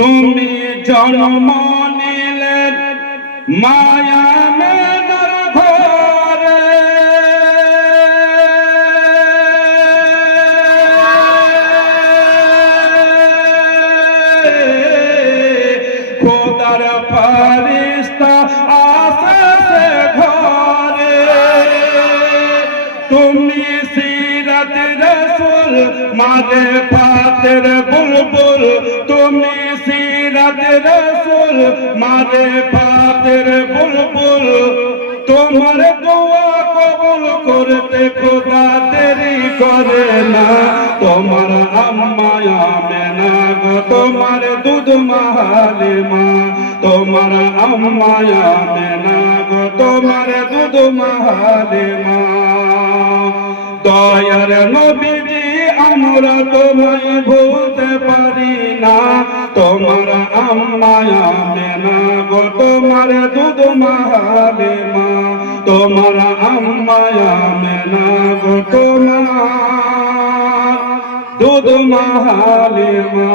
তুমি জন্ম নিলে মায়া মেনার ঘরে, খোদার ফেরেশতা আসে ঘরে। তুমি সিরাত রাসূল মারে ফাতের বুলবুল, তুমি সিরাত রাসূল মারে ফাতের বুলবুল। তোমার দোয়া কবুল করতে খোদা দেরি করে না। তোমার আম্মা আমেনা গো, তোমার দুধ মাহালে মা। তোমার আম্মা আমেনা গো, তোমার দুধ মাহালে মা। দয়ার নবীজি আমরা তোমায় ভুলতে পারি না। তোমার আম্মা আমেনা গো, তোমার দুধ মাহালে মা। তোমার আম্মা আমেনা গো, তোমার দুধ মাহালে মা।